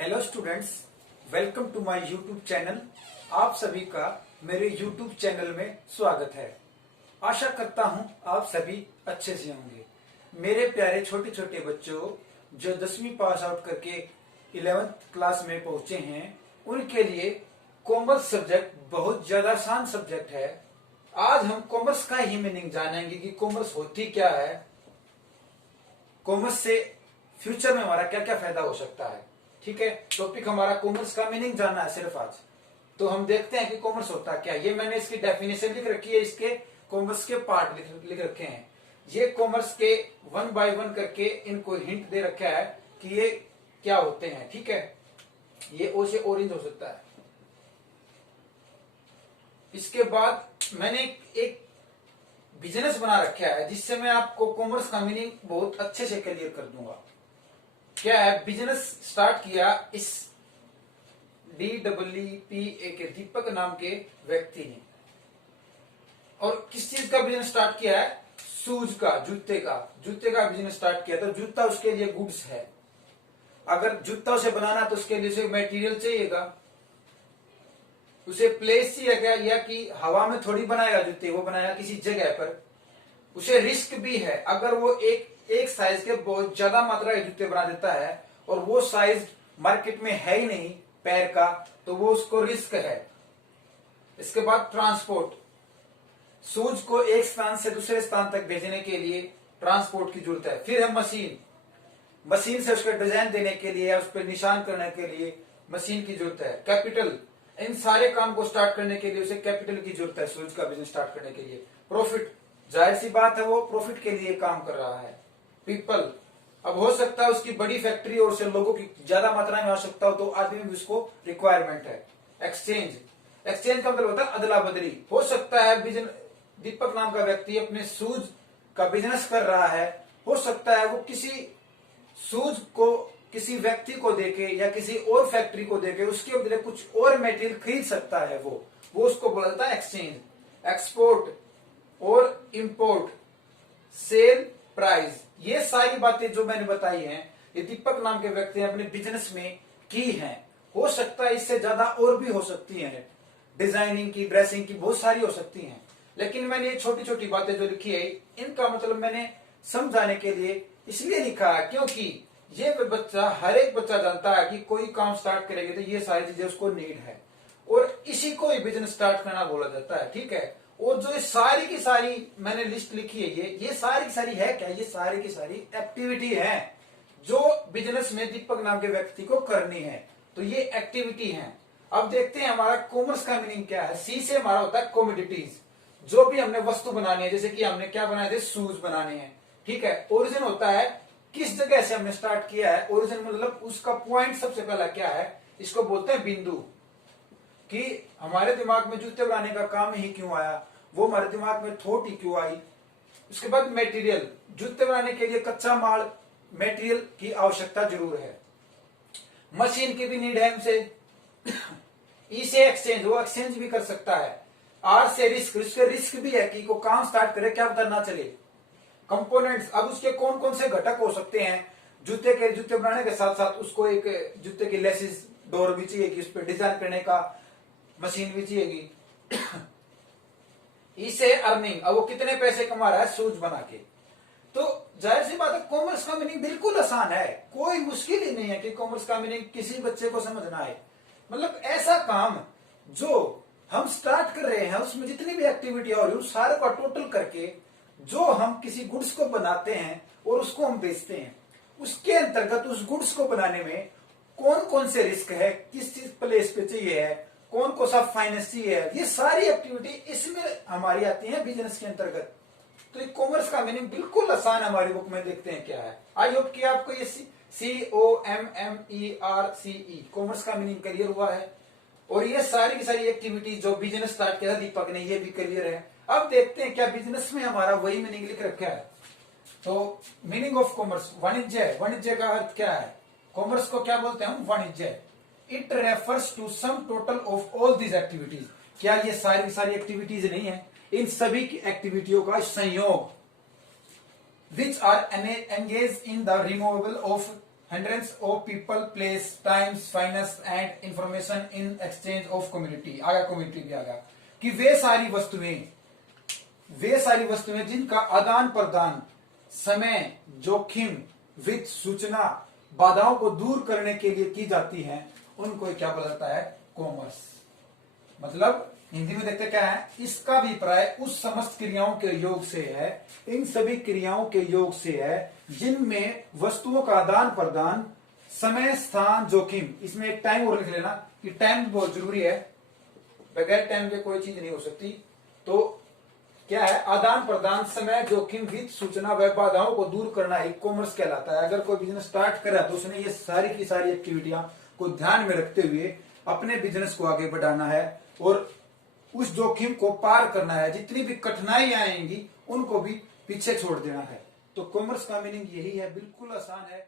Hello students, welcome to my YouTube channel. आप सभी का मेरे यूट्यूब चैनल में स्वागत है। आशा करता हूं आप सभी अच्छे से होंगे। मेरे प्यारे छोटे छोटे बच्चों जो 10वीं पास आउट करके 11th क्लास में पहुंचे हैं, उनके लिए कॉमर्स सब्जेक्ट बहुत ज्यादा आसान सब्जेक्ट है। आज हम कॉमर्स का ही मीनिंग जानेंगे कि कॉमर्स होती क्या है, कॉमर्स से फ्यूचर में हमारा क्या क्या फायदा हो सकता है। ठीक है, टॉपिक हमारा कॉमर्स का मीनिंग जानना है सिर्फ आज। तो हम देखते हैं कि कॉमर्स होता क्या है। ये मैंने इसकी डेफिनेशन लिख रखी है, इसके कॉमर्स के पार्ट लिख रखे हैं। ये कॉमर्स के 1 बाय 1 करके इनको हिंट दे रखा है कि ये क्या होते हैं। ठीक है, ये ओ से ऑरेंज हो सकता है। इसके बाद मैंने एक बिजनेस बना रखा है जिससे मैं आपको कॉमर्स का मीनिंग बहुत अच्छे से क्लियर कर दूंगा। क्या है, बिजनेस स्टार्ट किया इस DEEPA के दीपक नाम के व्यक्ति ने। और किस चीज का बिजनेस स्टार्ट किया है? शूज का, जूते का बिजनेस स्टार्ट किया। तो जूता उसके लिए गुड्स है। अगर जूता उसे बनाना तो उसके लिए मटेरियल चाहिएगा, उसे प्लेस चाहिएगा, या कि हवा में थोड़ी बनाएगा जूते, वो बनाएगा किसी जगह पर। उसे रिस्क भी है। अगर वो एक साइज के बहुत ज्यादा मात्रा के जूते बना देता है और वो साइज मार्केट में है ही नहीं पैर का, तो वो उसको रिस्क है। इसके बाद ट्रांसपोर्ट, शूज को एक स्थान से दूसरे स्थान तक भेजने के लिए ट्रांसपोर्ट की जरूरत है। फिर है मशीन से उसका डिजाइन देने के लिए या उस पर निशान करने के लिए मशीन की जरूरत है। कैपिटल, इन सारे काम को स्टार्ट करने के लिए उसे कैपिटल की जरूरत है। शूज का बिजनेस स्टार्ट करने के लिए प्रॉफिट, जाहिर सी बात है वो प्रॉफिट के लिए काम कर रहा है। पीपल, अब हो सकता है उसकी बड़ी फैक्ट्री और उसे लोगों की ज्यादा मात्रा में आवश्यकता हो तो आदमी भी उसको रिक्वायरमेंट है। एक्सचेंज का मतलब होता है अदला बदली। हो सकता है दीपक नाम का व्यक्ति अपने शूज का बिजनेस कर रहा है, हो सकता है वो किसी शूज को किसी व्यक्ति को देके या किसी और फैक्ट्री को देके उसके बदले कुछ और मटेरियल खरीद सकता है। वो उसको बोला जाता है एक्सचेंज। एक्सपोर्ट और इंपोर्ट, सेल, प्राइस, ये सारी बातें जो मैंने बताई हैं ये दीपक नाम के व्यक्ति ने अपने बिजनेस में की हैं। हो सकता है इससे ज्यादा और भी हो सकती हैं, डिजाइनिंग की, ड्रेसिंग की, बहुत सारी हो सकती हैं। लेकिन मैंने ये छोटी छोटी बातें जो लिखी है इनका मतलब मैंने समझाने के लिए इसलिए लिखा है क्योंकि ये बच्चा, हर एक बच्चा जानता है कि कोई काम स्टार्ट करेगा तो ये सारी चीजें उसको नीड है और इसी को ही बिजनेस स्टार्ट करना बोला जाता है। ठीक है, और जो ये सारी की सारी मैंने लिस्ट लिखी है, ये सारी की सारी है क्या? ये सारी की सारी एक्टिविटी है जो बिजनेस में दीपक नाम के व्यक्ति को करनी है। तो ये एक्टिविटी है। अब देखते हैं हमारा कॉमर्स का मीनिंग क्या है। सी से हमारा होता है कॉमोडिटीज, जो भी हमने वस्तु बनानी है। जैसे कि हमने क्या बनाए थे? शूज बनाने हैं। ठीक है, ओरिजिन होता है किस जगह से हमने स्टार्ट किया है। ओरिजिन मतलब उसका पॉइंट सबसे पहला क्या है, इसको बोलते हैं बिंदु। कि हमारे दिमाग में जूते बनाने का काम ही क्यों आया, वो हमारे दिमाग में थॉट ही क्यों आई। उसके बाद मटेरियल, जूते बनाने के लिए कच्चा माल मटेरियल की आवश्यकता जरूर है। मशीन की भी नीड है हमसे। ई से एक्सचेंज, वो एक्सचेंज भी कर सकता है। आर से रिस्क, उसके रिस्क भी है कि को काम स्टार्ट करे क्या पता ना चले। कंपोनेंट्स, अब उसके कौन कौन से घटक हो सकते हैं। जूते बनाने के साथ साथ उसको एक जूते की लेसिस, डोर भी चाहिए कि उस पर डिजाइन करने का मशीन भी चाहिएगी। इसे अर्निंग, अब वो कितने पैसे कमा रहा है शूज बना के। तो जाहिर सी बात है कॉमर्स का मीनिंग बिल्कुल आसान है, कोई मुश्किल ही नहीं है कि कॉमर्स का मीनिंग किसी बच्चे को समझना है। मतलब ऐसा काम जो हम स्टार्ट कर रहे हैं उसमें जितनी भी एक्टिविटी हो रही है उस सारे का टोटल करके जो हम किसी गुड्स को बनाते हैं और उसको हम बेचते हैं, उसके अंतर्गत उस गुड्स को बनाने में कौन कौन से रिस्क है, किस चीज प्लेस पे चाहिए है, कौन कौन सा फाइनेंस चाहिए है, ये सारी एक्टिविटी इसमें हमारी आती है बिजनेस के अंतर्गत। तो ये कॉमर्स का मीनिंग बिल्कुल आसान हमारी बुक में देखते हैं क्या है। आई होप कि आपको ये COMMERCE कॉमर्स का मीनिंग क्लियर हुआ है। और ये सारी की सारी एक्टिविटी जो बिजनेस स्टार्ट किया था दीपक ने, ये भी क्लियर है। अब देखते हैं क्या बिजनेस में हमारा वही मीनिंग लिख रखा है। तो मीनिंग ऑफ कॉमर्स, वाणिज्य। वाणिज्य का अर्थ क्या है? कॉमर्स को क्या बोलते हैं हम? वाणिज्य। It refers to sum total of all these activities. क्या ये सारी की सारी एक्टिविटीज नहीं है? इन सभी की एक्टिविटियों का संयोग। Which are engage in the removal of hundreds of people, places, times, finance and information in exchange of community. आगा कम्युनिटी भी आगा कि वे सारी वस्तुएं जिनका आदान प्रदान समय, जोखिम, वित्त, सूचना, बाधाओं को दूर करने के लिए की जाती हैं, उनको क्या बोला जाता है? कॉमर्स। मतलब हिंदी में देखते क्या है, इसका अभिप्राय उस समस्त क्रियाओं के योग से है, इन सभी क्रियाओं के योग से है जिनमें वस्तुओं का आदान प्रदान, समय, स्थान, जोखिम। इसमें एक टाइम और लिख लेना कि टाइम बहुत जरूरी है, बगैर टाइम के कोई चीज नहीं हो सकती। तो क्या है? आदान प्रदान, समय, जोखिम, वित्त, सूचना व बाधाओं को दूर करना ही कॉमर्स कहलाता है। अगर कोई बिजनेस स्टार्ट करा तो उसने ये सारी की सारी एक्टिविटियां को ध्यान में रखते हुए अपने बिजनेस को आगे बढ़ाना है और उस जोखिम को पार करना है। जितनी भी कठिनाई आएंगी उनको भी पीछे छोड़ देना है। तो कॉमर्स का मीनिंग यही है, बिल्कुल आसान है।